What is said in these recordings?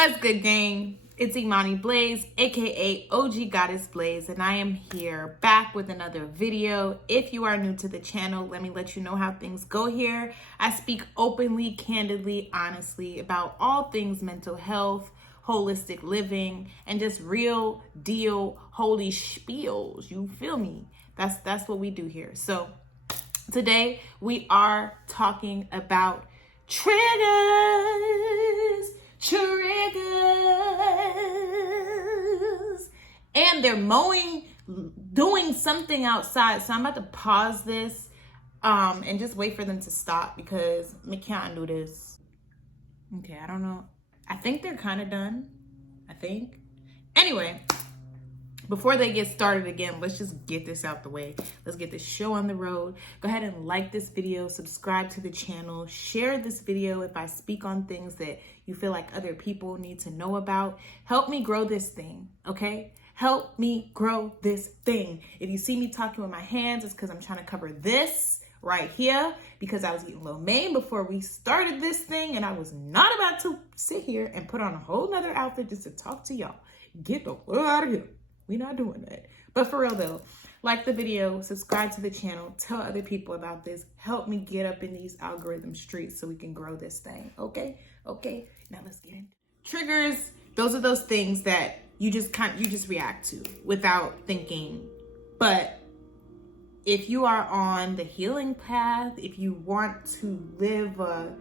What's good, gang? It's Imani Blaze, aka OG Goddess Blaze, and I am here back with another video. If you are new to the channel, let me let you know how things go here. I speak openly, candidly, honestly about all things mental health, holistic living, and just real deal holy spiels. You feel me? That's what we do here. So today we are talking about triggers, and they're doing something outside. So I'm about to pause this and just wait for them to stop because we can't do this. Okay, I don't know. I think they're kind of done. I think. Anyway, before they get started again, let's just get this out the way. Let's get this show on the road. Go ahead and like this video, subscribe to the channel, share this video if I speak on things that you feel like other people need to know about. Help me grow this thing, okay? Help me grow this thing. If you see me talking with my hands, it's because I'm trying to cover this right here because I was eating lo mein before we started this thing and I was not about to sit here and put on a whole nother outfit just to talk to y'all. Get the fuck out of here. We're not doing that. But for real though, like the video, subscribe to the channel, tell other people about this, help me get up in these algorithm streets so we can grow this thing. Okay? Now let's get into it. Triggers, those are those things that you just react to without thinking. But if you are on the healing path, if you want to live a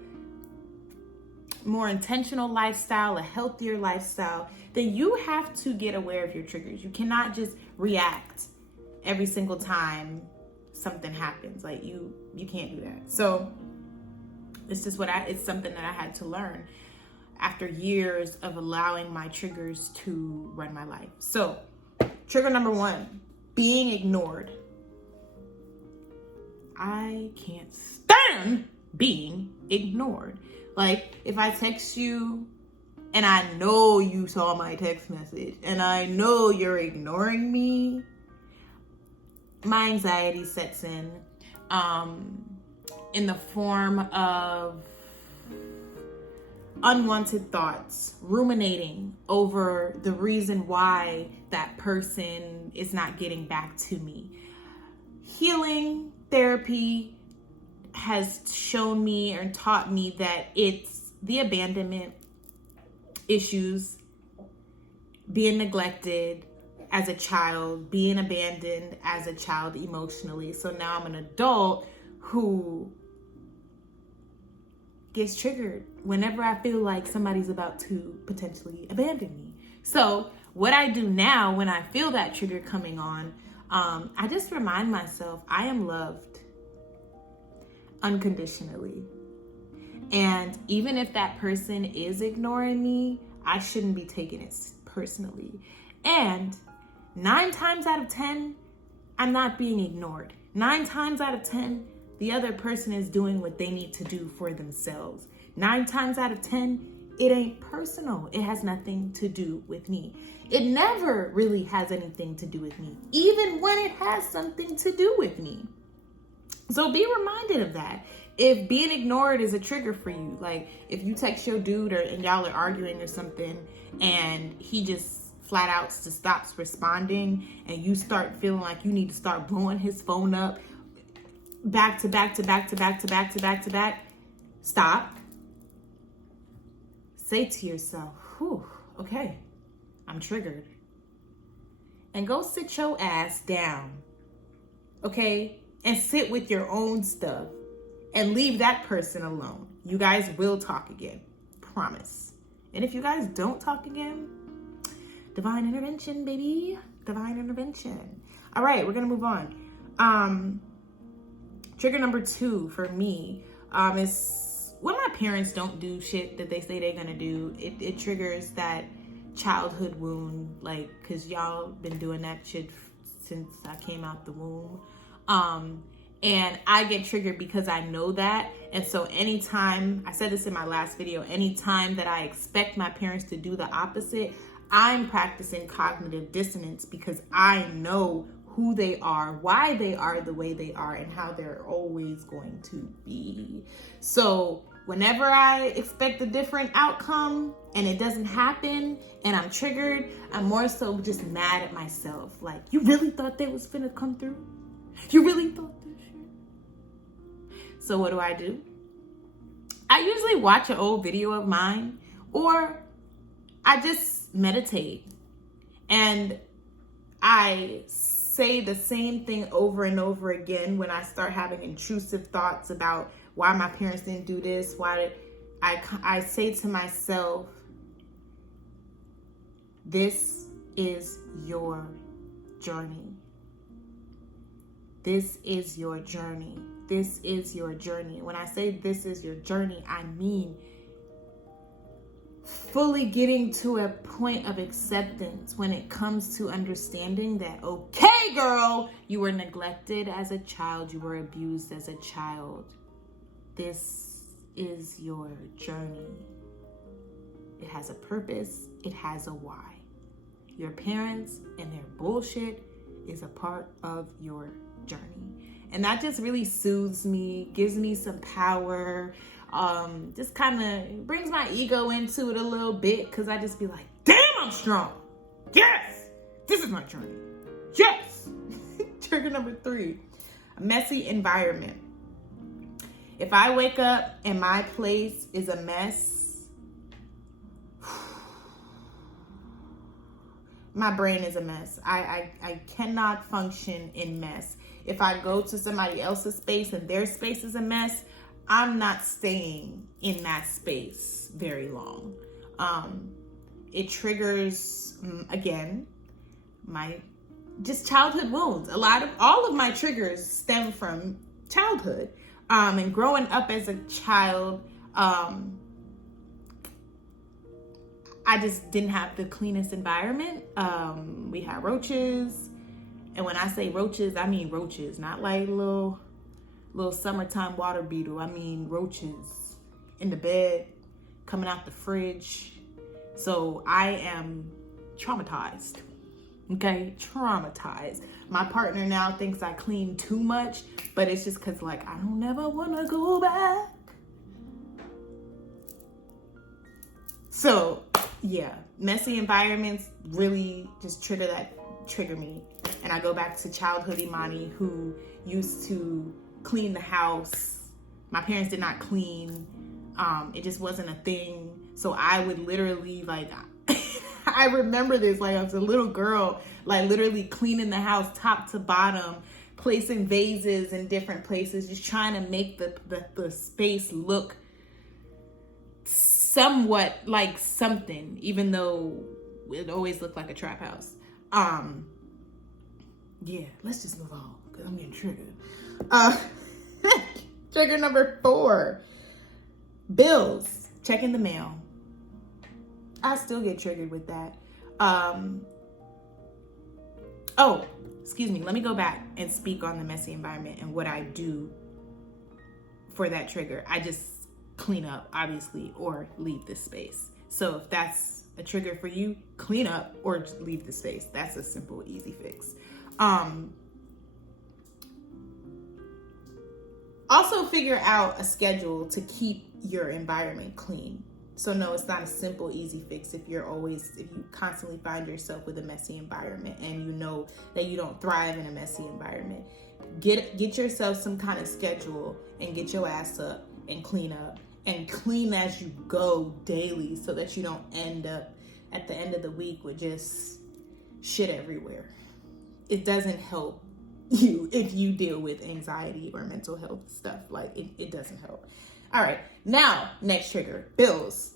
more intentional lifestyle, a healthier lifestyle, then you have to get aware of your triggers. You cannot just react every single time something happens. Like you can't do that. So it's just it's something that I had to learn after years of allowing my triggers to run my life. So trigger number 1, being ignored. I can't stand being ignored. Like if I text you and I know you saw my text message and I know you're ignoring me, my anxiety sets in the form of unwanted thoughts, ruminating over the reason why that person is not getting back to me. Healing therapy has shown me and taught me that it's the abandonment issues, being neglected as a child, being abandoned as a child emotionally. So now I'm an adult who gets triggered whenever I feel like somebody's about to potentially abandon me. So what I do now when I feel that trigger coming on, I just remind myself I am loved unconditionally. And even if that person is ignoring me, I shouldn't be taking it personally. And 9 times out of 10, I'm not being ignored. 9 times out of 10, the other person is doing what they need to do for themselves. 9 times out of 10, it ain't personal. It has nothing to do with me. It never really has anything to do with me, even when it has something to do with me. So be reminded of that. If being ignored is a trigger for you, like if you text your dude and y'all are arguing or something and he just flat out stops responding and you start feeling like you need to start blowing his phone up back to back, stop. Say to yourself, whew, okay, I'm triggered. And go sit your ass down, okay? And sit with your own stuff and leave that person alone. You guys will talk again, promise. And if you guys don't talk again, divine intervention, baby, divine intervention. All right, we're gonna move on. Trigger number 2 for me is when my parents don't do shit that they say they're gonna do. It triggers that childhood wound, like, cause y'all been doing that shit since I came out the womb. And I get triggered because I know that. And so anytime, I said this in my last video, anytime that I expect my parents to do the opposite, I'm practicing cognitive dissonance because I know who they are, why they are the way they are, and how they're always going to be. So whenever I expect a different outcome and it doesn't happen and I'm triggered, I'm more so just mad at myself. Like, you really thought they was finna come through? You really thought this shit? So what do? I usually watch an old video of mine, or I just meditate and I say the same thing over and over again when I start having intrusive thoughts about why my parents didn't do this, why I say to myself, this is your journey. This is your journey. This is your journey. When I say this is your journey, I mean fully getting to a point of acceptance when it comes to understanding that, okay, girl, you were neglected as a child, you were abused as a child. This is your journey. It has a purpose. It has a why. Your parents and their bullshit is a part of your journey. And that just really soothes me, gives me some power, just kind of brings my ego into it a little bit, because I just be like, damn, I'm strong. Yes, this is my journey. Yes. Trigger number 3, a messy environment. If I wake up and my place is a mess, my brain is a mess. I cannot function in mess. If I go to somebody else's space and their space is a mess, I'm not staying in that space very long. It triggers, again, my just childhood wounds. All of my triggers stem from childhood. And growing up as a child, I just didn't have the cleanest environment. We had roaches. And when I say roaches, I mean roaches, not like little summertime water beetle. I mean roaches in the bed, coming out the fridge. So I am traumatized. Okay, traumatized. My partner now thinks I clean too much, but it's just because, like, I don't ever want to go back. So, yeah, messy environments really just trigger me. And I go back to childhood Imani, who used to clean the house. My parents did not clean. It just wasn't a thing. So I would literally, like, I remember this, like, I was a little girl, like, literally cleaning the house top to bottom, placing vases in different places, just trying to make the space look somewhat like something, even though it always looked like a trap house. Yeah, let's just move on, because I'm getting triggered. Trigger number 4, bills, checking the mail. I still get triggered with that. Oh, excuse me. Let me go back and speak on the messy environment and what I do for that trigger. I just clean up, obviously, or leave this space. So if that's a trigger for you, clean up or leave the space. That's a simple, easy fix. Also figure out a schedule to keep your environment clean. So no, it's not a simple, easy fix if you constantly find yourself with a messy environment and you know that you don't thrive in a messy environment. Get yourself some kind of schedule and get your ass up and clean as you go daily, so that you don't end up at the end of the week with just shit everywhere. It doesn't help you if you deal with anxiety or mental health stuff. Like, it doesn't help. All right, now, next trigger, bills.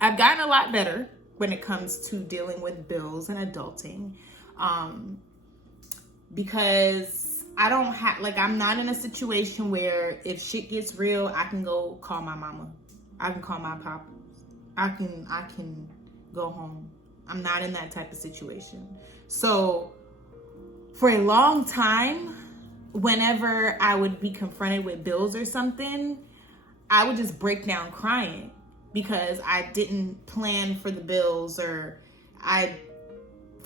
I've gotten a lot better when it comes to dealing with bills and adulting, because I'm not in a situation where if shit gets real, I can go call my mama. I can call my papa. I can go home. I'm not in that type of situation. So for a long time, whenever I would be confronted with bills or something, I would just break down crying because I didn't plan for the bills, or I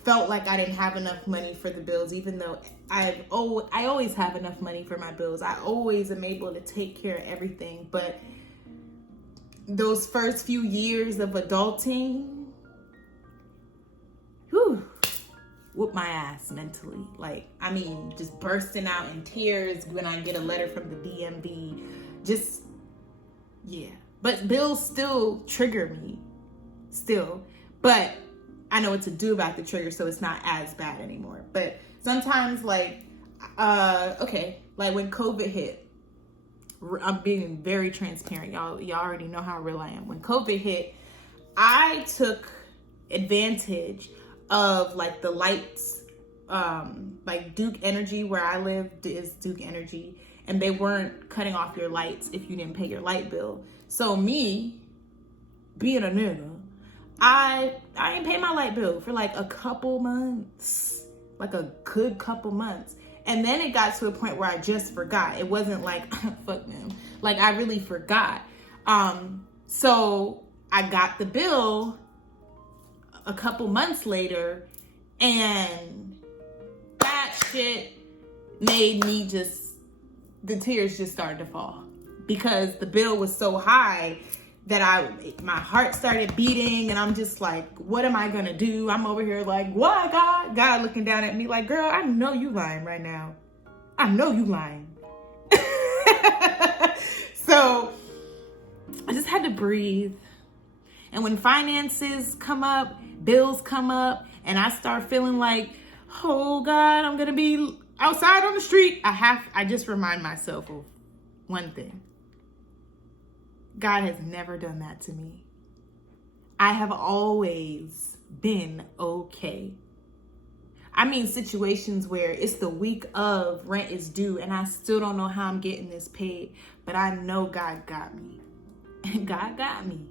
felt like I didn't have enough money for the bills, even though I always have enough money for my bills. I always am able to take care of everything. But those first few years of adulting, whoop my ass mentally. Like, I mean, just bursting out in tears when I get a letter from the DMV. Just, yeah. But bills still trigger me. Still. But I know what to do about the trigger, so it's not as bad anymore. But sometimes, like, like when COVID hit, I'm being very transparent. Y'all already know how real I am. When COVID hit, I took advantage of like the lights, like Duke Energy, where I live is Duke Energy, and they weren't cutting off your lights if you didn't pay your light bill. So me, being a nigga, I didn't pay my light bill for like a couple months, like a good couple months. And then it got to a point where I just forgot. It wasn't like, fuck them. Like, I really forgot. So I got the bill a couple months later, and that shit made me the tears just started to fall, because the bill was so high that my heart started beating, and I'm just like, what am I gonna do? I'm over here like, what, God? God looking down at me like, girl, I know you lying right now. I know you lying. So I just had to breathe. And when finances come up, bills come up, and I start feeling like, oh God, I'm gonna be outside on the street, I just remind myself of one thing. God has never done that to me. I have always been okay. I mean, situations where it's the week of rent is due and I still don't know how I'm getting this paid, but I know God got me. And God got me.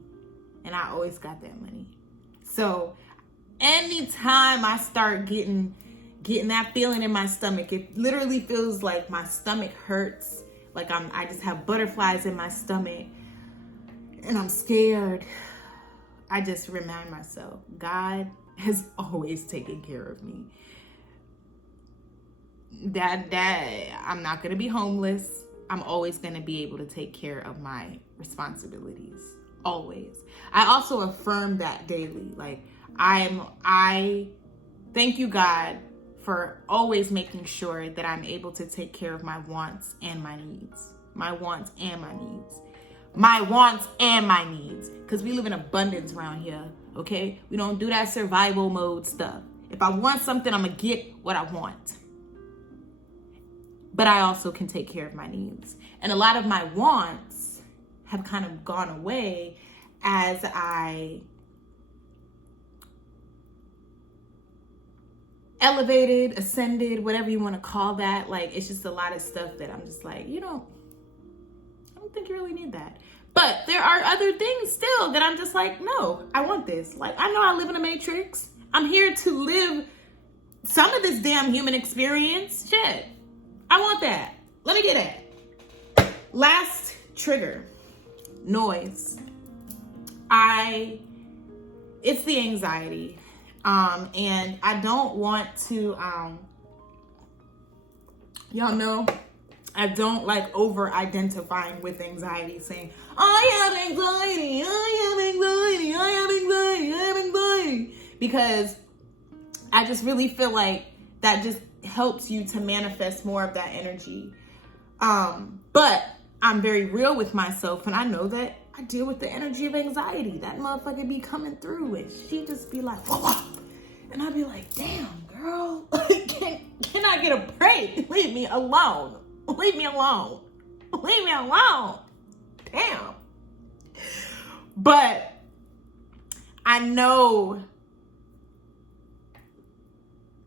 And I always got that money. So anytime I start getting that feeling in my stomach, it literally feels like my stomach hurts. Like I just have butterflies in my stomach. And I'm scared. I just remind myself, God has always taken care of me. That I'm not gonna be homeless. I'm always gonna be able to take care of my responsibilities. Always. I also affirm that daily. Like I thank you, God, for always making sure that I'm able to take care of my wants and my needs. My wants and my needs. My wants and my needs, because we live in abundance around here, okay? We don't do that survival mode stuff. If I want something, I'm gonna get what I want. But I also can take care of my needs. And a lot of my wants have kind of gone away as I elevated, ascended, whatever you want to call that. Like, it's just a lot of stuff that I'm just like, I don't think you really need that. But there are other things still that I'm just like, no, I want this. Like, I know I live in a matrix. I'm here to live some of this damn human experience. Shit. I want that. Let me get it. Last trigger. Noise. It's the anxiety. And I don't want to, y'all know, I don't like over-identifying with anxiety, saying, I have anxiety, I have anxiety, I have anxiety, I have anxiety. Because I just really feel like that just helps you to manifest more of that energy. But I'm very real with myself, and I know that I deal with the energy of anxiety. That motherfucker be coming through, and she just be like, whoa. And I'd be like, damn, girl, can I get a break? Leave me alone. Leave me alone. Leave me alone. Damn. But I know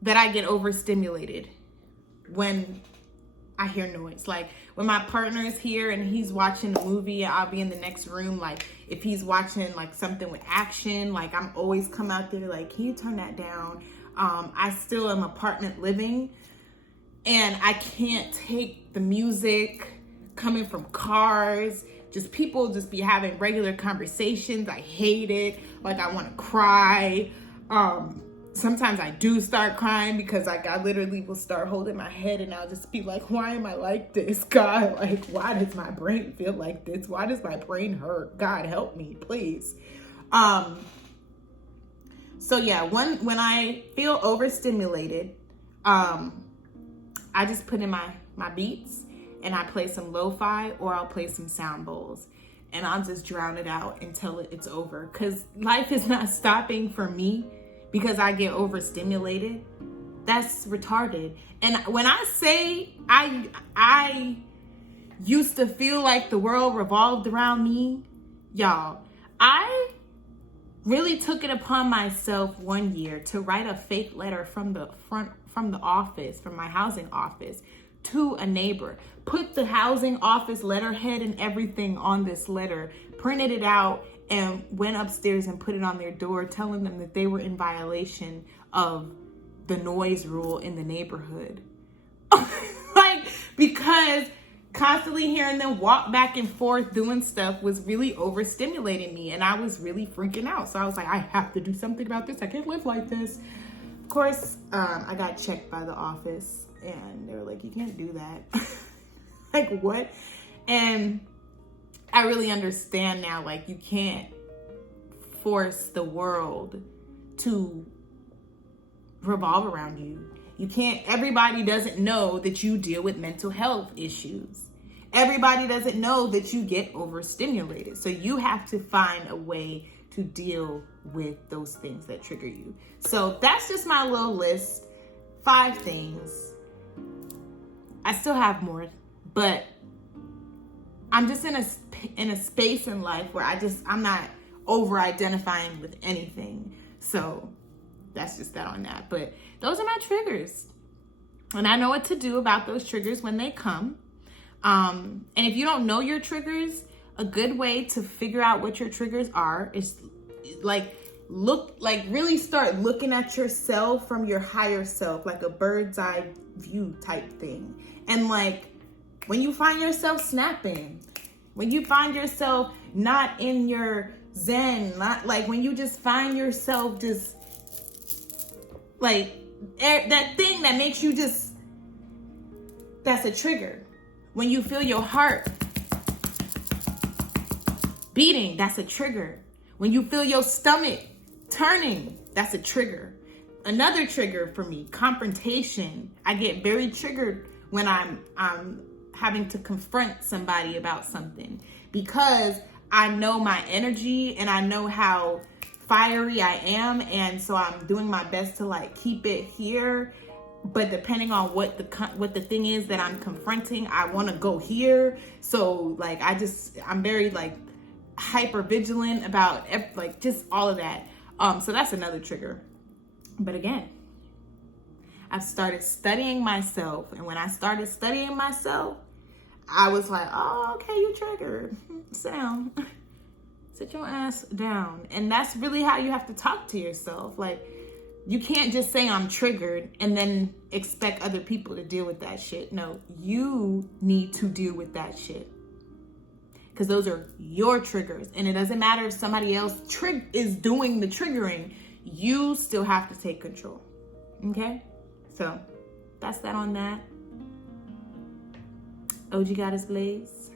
that I get overstimulated when I hear noise. Like when my partner is here and he's watching a movie, I'll be in the next room. Like if he's watching like something with action, like I'm always come out there like, can you turn that down? I still am apartment living. And I can't take the music coming from cars, just people just be having regular conversations. I hate it. Like I want to cry. sometimes I do start crying because like I literally will start holding my head and I'll just be like, why am I like this, God? Like, why does my brain feel like this? Why does my brain hurt? God, help me, please. So yeah, when I feel overstimulated, I just put in my beats and I play some lo-fi, or I'll play some sound bowls, and I'll just drown it out until it's over. Because life is not stopping for me because I get overstimulated. That's retarded. And when I say I used to feel like the world revolved around me, y'all, I really took it upon myself one year to write a fake letter from the office, from my housing office, to a neighbor. Put the housing office letterhead and everything on this letter, printed it out, and went upstairs and put it on their door, telling them that they were in violation of the noise rule in the neighborhood. Like, because constantly hearing them walk back and forth doing stuff was really overstimulating me, and I was really freaking out. So I was like, I have to do something about this. I can't live like this. Of course, I got checked by the office, and they were like, you can't do that. Like, what? And I really understand now, like, you can't force the world to revolve around you. You can't, everybody doesn't know that you deal with mental health issues. Everybody doesn't know that you get overstimulated. So you have to find a way to deal with those things that trigger you. So that's just my little list. 5 things. I still have more, but I'm just in a space in life where I'm not over identifying with anything. So that's just that on that. But those are my triggers, and I know what to do about those triggers when they come. And if you don't know your triggers, a good way to figure out what your triggers are is really start looking at yourself from your higher self, like a bird's eye view type thing. And like, when you find yourself snapping, when you find yourself not in your zen, not like when you just find yourself just like that thing that makes you just, that's a trigger. When you feel your heart beating, that's a trigger. When you feel your stomach turning, that's a trigger. Another trigger for me, confrontation. I get very triggered when I'm having to confront somebody about something, because I know my energy and I know how fiery I am, and so I'm doing my best to like keep it here. But depending on what the thing is that I'm confronting, I want to go here. So like I'm very like hyper vigilant about like just all of that. So that's another trigger. But again, I've started studying myself, and when I started studying myself, I was like, oh, okay, you triggered. Sit down. Sit your ass down. And that's really how you have to talk to yourself. Like, you can't just say I'm triggered and then expect other people to deal with that shit. No, you need to deal with that shit, because those are your triggers. And it doesn't matter if somebody else is doing the triggering. You still have to take control. Okay? So that's that on that. OG Goddess Blaze.